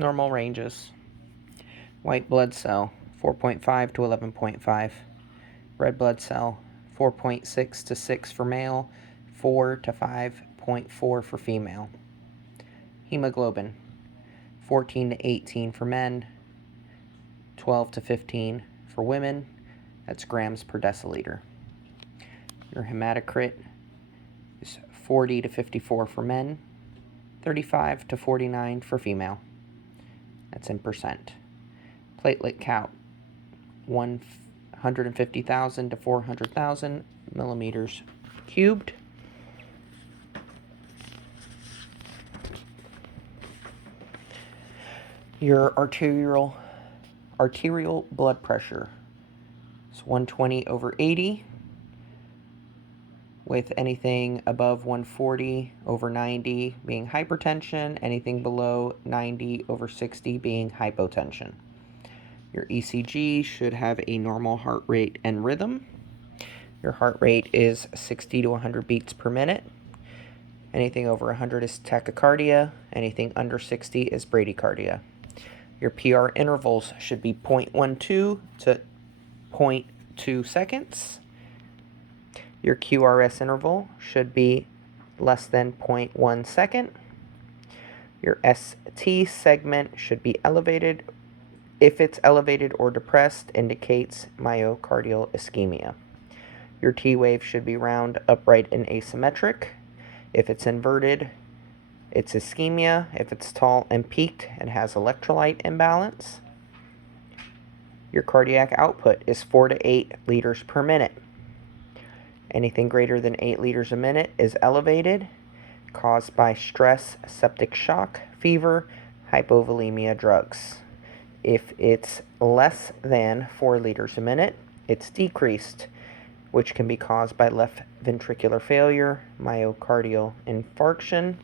Normal ranges. White blood cell, 4.5 to 11.5. Red blood cell, 4.6 to 6 for male, 4 to 5.4 for female. Hemoglobin, 14 to 18 for men, 12 to 15 for women. That's grams per deciliter. Your hematocrit is 40 to 54 for men, 35 to 49 for female. That's in percent. Platelet count, 150,000 to 400,000 millimeters cubed. Your arterial blood pressure is 120/80, with anything above 140/90 being hypertension, anything below 90/60 being hypotension. Your ECG should have a normal heart rate and rhythm. Your heart rate is 60 to 100 beats per minute. Anything over 100 is tachycardia. Anything under 60 is bradycardia. Your PR intervals should be 0.12 to 0.2 seconds. Your QRS interval should be less than 0.1 second. Your ST segment should be elevated. If it's elevated or depressed, indicates myocardial ischemia. Your T wave should be round, upright, and asymmetric. If it's inverted, it's ischemia. If it's tall and peaked, it has electrolyte imbalance. Your cardiac output is 4 to 8 liters per minute. Anything greater than 8 liters a minute is elevated, caused by stress, septic shock, fever, hypovolemia drugs. If it's less than 4 liters a minute, it's decreased, which can be caused by left ventricular failure, myocardial infarction,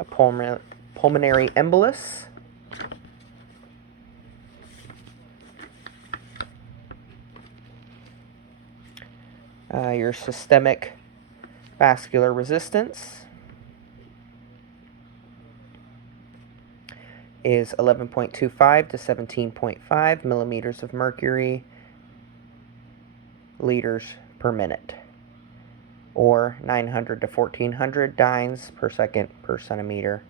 a pulmonary embolus, your systemic vascular resistance is 11.25 to 17.5 millimeters of mercury liters per minute, or 900 to 1400 dynes per second per centimeter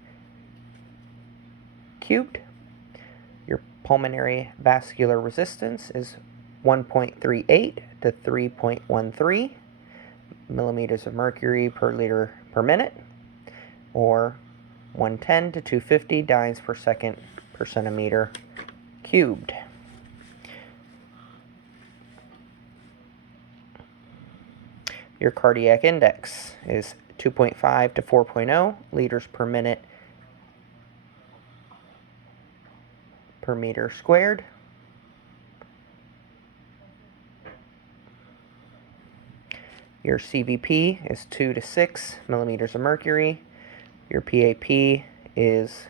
cubed. Your pulmonary vascular resistance is 1.38 to 3.13 millimeters of mercury per liter per minute, or 110 to 250 dynes per second per centimeter cubed. Your cardiac index is 2.5 to 4.0 liters per minute per meter squared. Your CVP is 2 to 6 millimeters of mercury. Your mean PAP is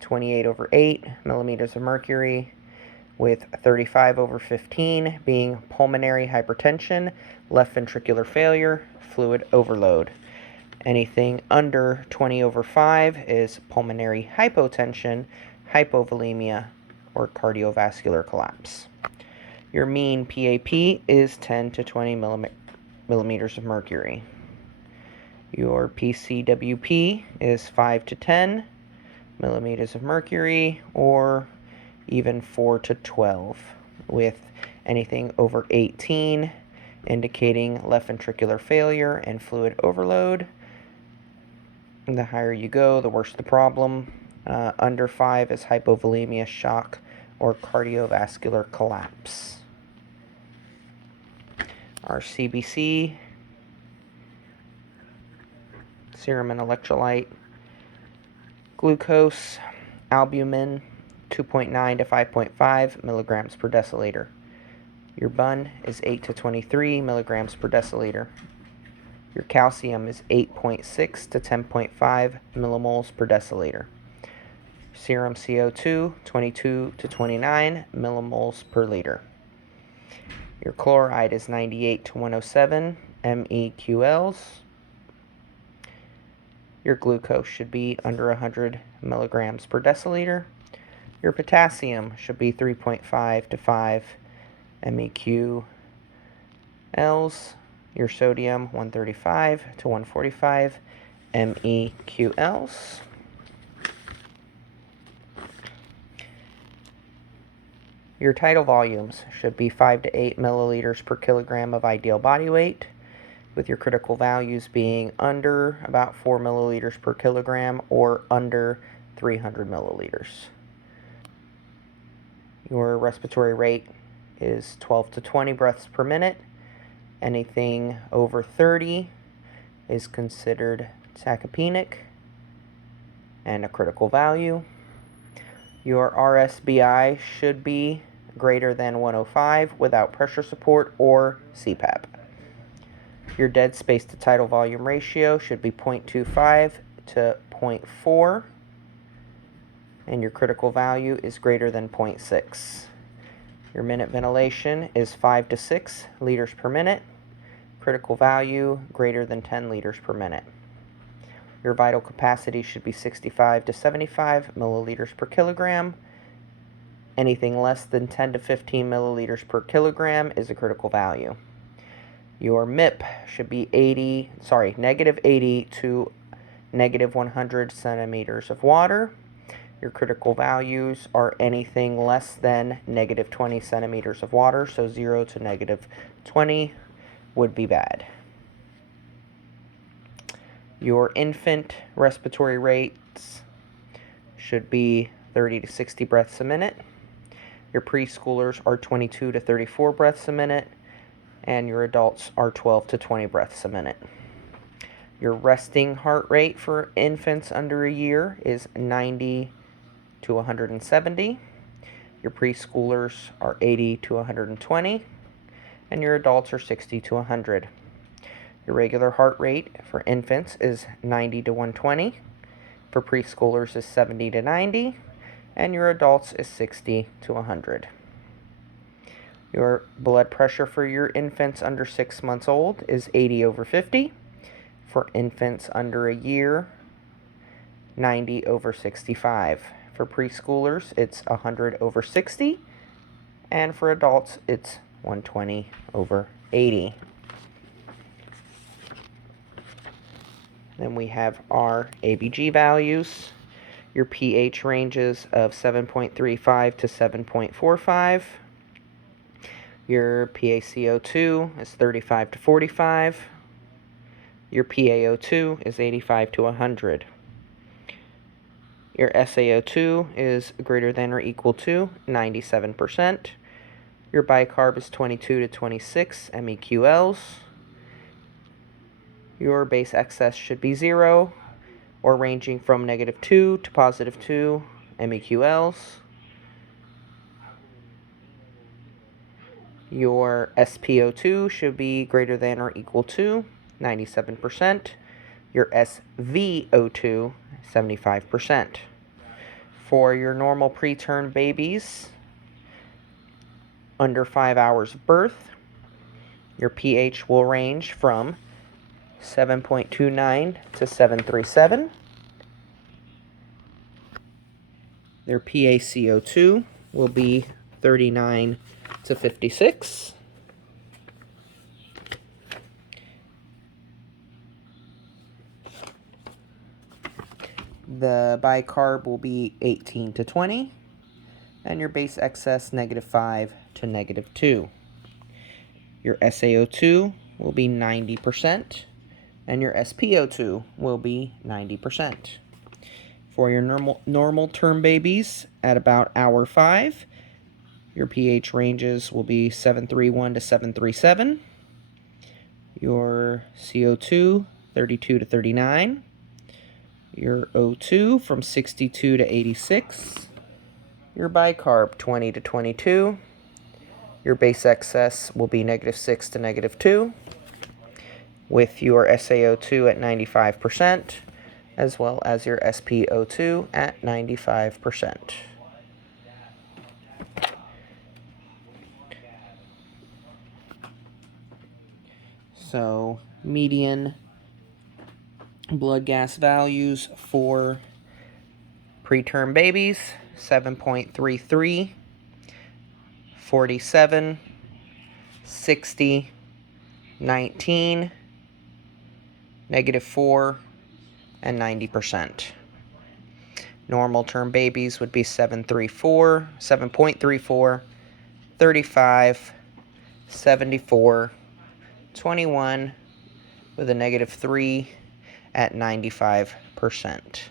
28/8 millimeters of mercury, with 35/15 being pulmonary hypertension, left ventricular failure, fluid overload. Anything under 20/5 is pulmonary hypotension, hypovolemia, or cardiovascular collapse. Your mean PAP is 10 to 20 millimeters of mercury. Your PCWP is 5 to 10 millimeters of mercury, or even 4 to 12, with anything over 18 indicating left ventricular failure and fluid overload. And the higher you go, the worse the problem. Under 5 is hypovolemia, shock, or cardiovascular collapse. Our CBC, serum and electrolyte, glucose, albumin, 2.9 to 5.5 milligrams per deciliter. Your BUN is 8 to 23 milligrams per deciliter. Your calcium is 8.6 to 10.5 millimoles per deciliter. Serum CO2, 22 to 29 millimoles per liter. Your chloride is 98 to 107 MEQLs. Your glucose should be under 100 milligrams per deciliter. Your potassium should be 3.5 to 5 MEQLs. Your sodium 135 to 145 MEQLs. Your tidal volumes should be 5 to 8 milliliters per kilogram of ideal body weight, with your critical values being under about 4 milliliters per kilogram or under 300 milliliters. Your respiratory rate is 12 to 20 breaths per minute. Anything over 30 is considered tachypneic and a critical value. Your RSBI should be greater than 105 without pressure support or CPAP. Your dead space to tidal volume ratio should be 0.25 to 0.4, and your critical value is greater than 0.6. Your minute ventilation is 5 to 6 liters per minute. Critical value greater than 10 liters per minute. Your vital capacity should be 65 to 75 milliliters per kilogram. Anything less than 10 to 15 milliliters per kilogram is a critical value. Your MIP should be negative 80 to negative 100 centimeters of water. Your critical values are anything less than negative 20 centimeters of water, so 0 to negative 20 would be bad. Your infant respiratory rates should be 30 to 60 breaths a minute. Your preschoolers are 22 to 34 breaths a minute, and your adults are 12 to 20 breaths a minute. Your resting heart rate for infants under a year is 90 to 170. Your preschoolers are 80 to 120, and your adults are 60 to 100. Your regular heart rate for infants is 90 to 120. For preschoolers is 70 to 90, and your adults is 60 to 100. Your blood pressure for your infants under 6 months old is 80 over 50. For infants under a year, 90 over 65. For preschoolers, it's 100 over 60. And for adults, it's 120 over 80. Then we have our ABG values. Your pH ranges of 7.35 to 7.45. Your PaCO2 is 35 to 45. Your PaO2 is 85 to 100. Your SaO2 is greater than or equal to 97%. Your bicarb is 22 to 26 MEQLs. Your base excess should be 0, or ranging from negative 2 to positive 2 MEQLs. Your SpO2 should be greater than or equal to 97%. Your SvO2, 75%. For your normal preterm babies under 5 hours of birth, your pH will range from 7.29 to 737. Their PaCO2 will be 39 to 56. The bicarb will be 18 to 20, and your base excess negative 5 to negative 2. Your SaO2 will be 90%, and your SpO2 will be 90%. For your normal term babies at about hour 5, your pH ranges will be 731 to 737. Your CO2, 32 to 39. Your O2 from 62 to 86. Your bicarb, 20 to 22. Your base excess will be negative 6 to negative 2, with your SaO2 at 95%, as well as your SpO2 at 95%. So median Blood gas values for preterm babies, 7.33, 47, 60, 19, -4, and 90%. Normal term babies would be 7.34, 35, 74, 21, with a -3 at 95%.